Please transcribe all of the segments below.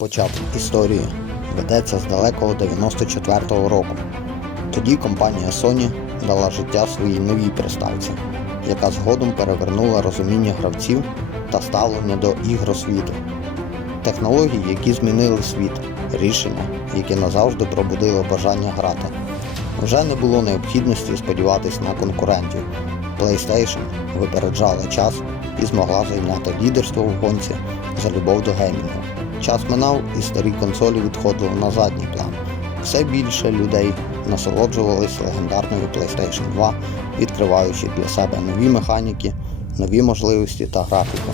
Початок історії ведеться з далекого 94-го року. Тоді компанія Sony дала життя своїй новій приставці, яка згодом перевернула розуміння гравців та ставлення до ігр світу. Технології, які змінили світ, рішення, які назавжди пробудили бажання грати. Вже не було необхідності сподіватись на конкурентів. PlayStation випереджала час і змогла зайняти лідерство в гонці за любов до геймінгу. Час минав і старі консолі відходили на задній план. Все більше людей насолоджувались легендарною PlayStation 2, відкриваючи для себе нові механіки, нові можливості та графіку.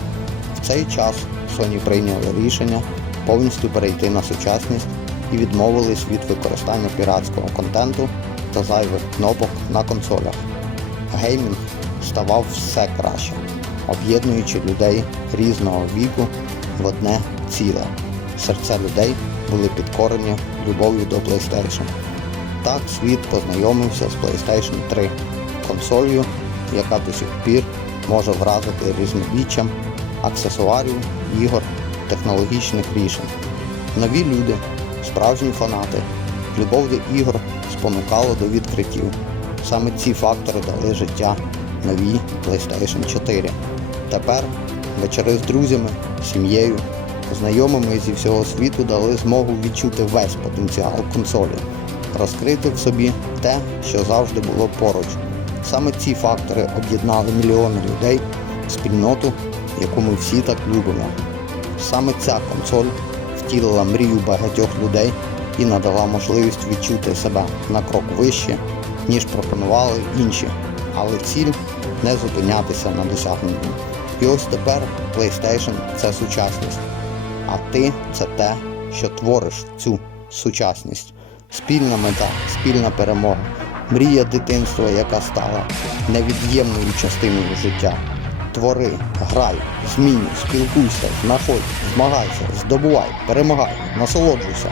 В цей час Sony прийняли рішення повністю перейти на сучасність і відмовились від використання піратського контенту та зайвих кнопок на консолях. Геймінг ставав все краще, об'єднуючи людей різного віку в одне ціле. Серця людей були підкорені любов'ю до PlayStation. Так світ познайомився з PlayStation 3, консолью, яка до сих пір може вразити різнобіччям аксесуарів, ігор, технологічних рішень. Нові люди, справжні фанати, любов до ігор спонукало до відкриттів. Саме ці фактори дали життя новій PlayStation 4. Тепер вечори з друзями, сім'єю, знайомими зі всього світу дали змогу відчути весь потенціал консолі, розкрити в собі те, що завжди було поруч. Саме ці фактори об'єднали мільйони людей в спільноту, яку ми всі так любимо. Саме ця консоль втілила мрію багатьох людей і надала можливість відчути себе на крок вище, ніж пропонували інші. Але ціль не зупинятися на досягненні. І ось тепер PlayStation це сучасність. А ти це те, що твориш цю сучасність. Спільна мета, спільна перемога, мрія дитинства, яка стала невід'ємною частиною життя. Твори, грай, змінюй, спілкуйся, знаходь, змагайся, здобувай, перемагай, насолоджуйся.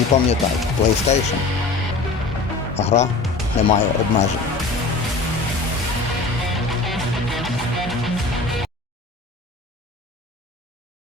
І пам'ятай, PlayStation гра не має обмежень.